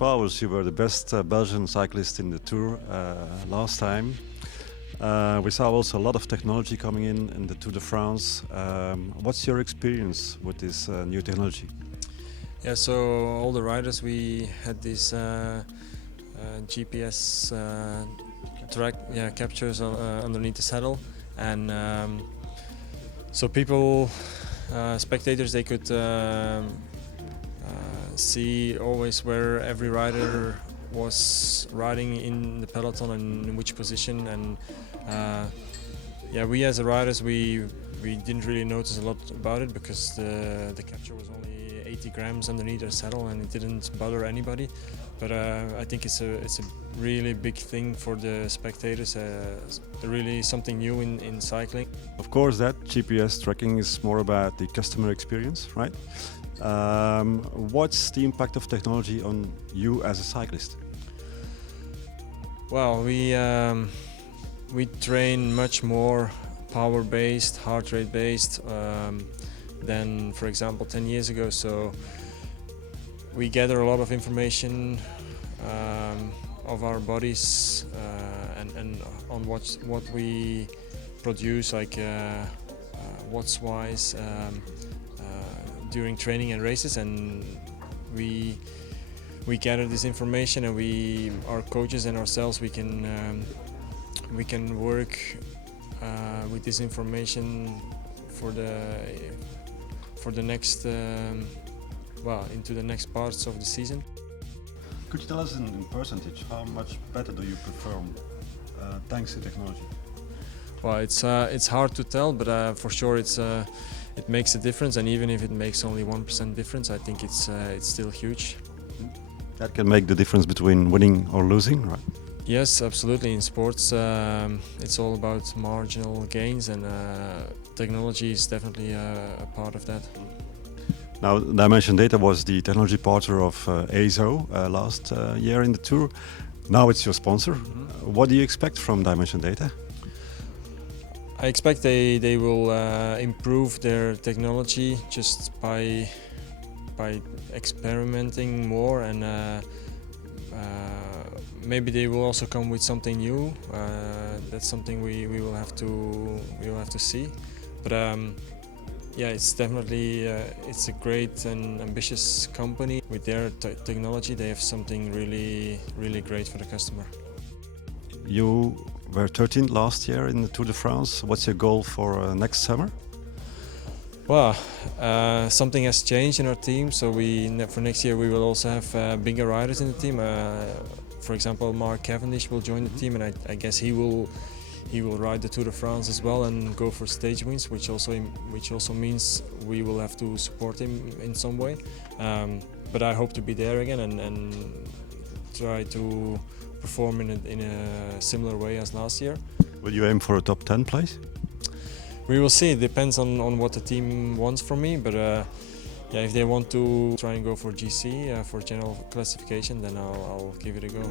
Pauwels, you were the best Belgian cyclist in the Tour last time. We saw also a lot of technology coming in the Tour de France. What's your experience with this new technology? Yeah, so all the riders, we had this GPS track captures underneath the saddle, and so people, spectators, they could see always where every rider was riding in the peloton and in which position. And yeah, we as riders, we didn't really notice a lot about it because the capture was only 80 grams underneath the saddle and it didn't bother anybody. But I think it's a really big thing for the spectators, really something new in cycling. Of course, that GPS tracking is more about the customer experience, right? What's the impact of technology on you as a cyclist? Well, we train much more power-based, heart rate-based than, for example, 10 years ago. So we gather a lot of information of our bodies and on what we produce, like watts-wise, during training and races, and we gather this information, and our coaches and ourselves, we can work with this information for the next into the next parts of the season. Could you tell us in percentage how much better do you perform thanks to technology? Well, it's hard to tell, but for sure it makes a difference, and even if it makes only 1% difference, I think it's still huge. That can make the difference between winning or losing, right? Yes, absolutely. In sports, it's all about marginal gains, and technology is definitely a part of that. Now, Dimension Data was the technology partner of ASO last year in the Tour. Now it's your sponsor. Mm-hmm. What do you expect from Dimension Data? I expect they will improve their technology just by experimenting more, and maybe they will also come with something new. That's something we will have to see. But yeah, it's definitely it's a great and ambitious company. With their technology, they have something really great for the customer. You were 13th last year in the Tour de France. What's your goal for next summer? Well, something has changed in our team, so for next year we will also have bigger riders in the team. For example, Mark Cavendish will join the team, and I guess he will ride the Tour de France as well and go for stage wins, which also means we will have to support him in some way. But I hope to be there again and try to perform in a similar way as last year. Will you aim for a top 10 place? We will see. It depends on what the team wants from me, but yeah, if they want to try and go for GC, for general classification, then I'll give it a go.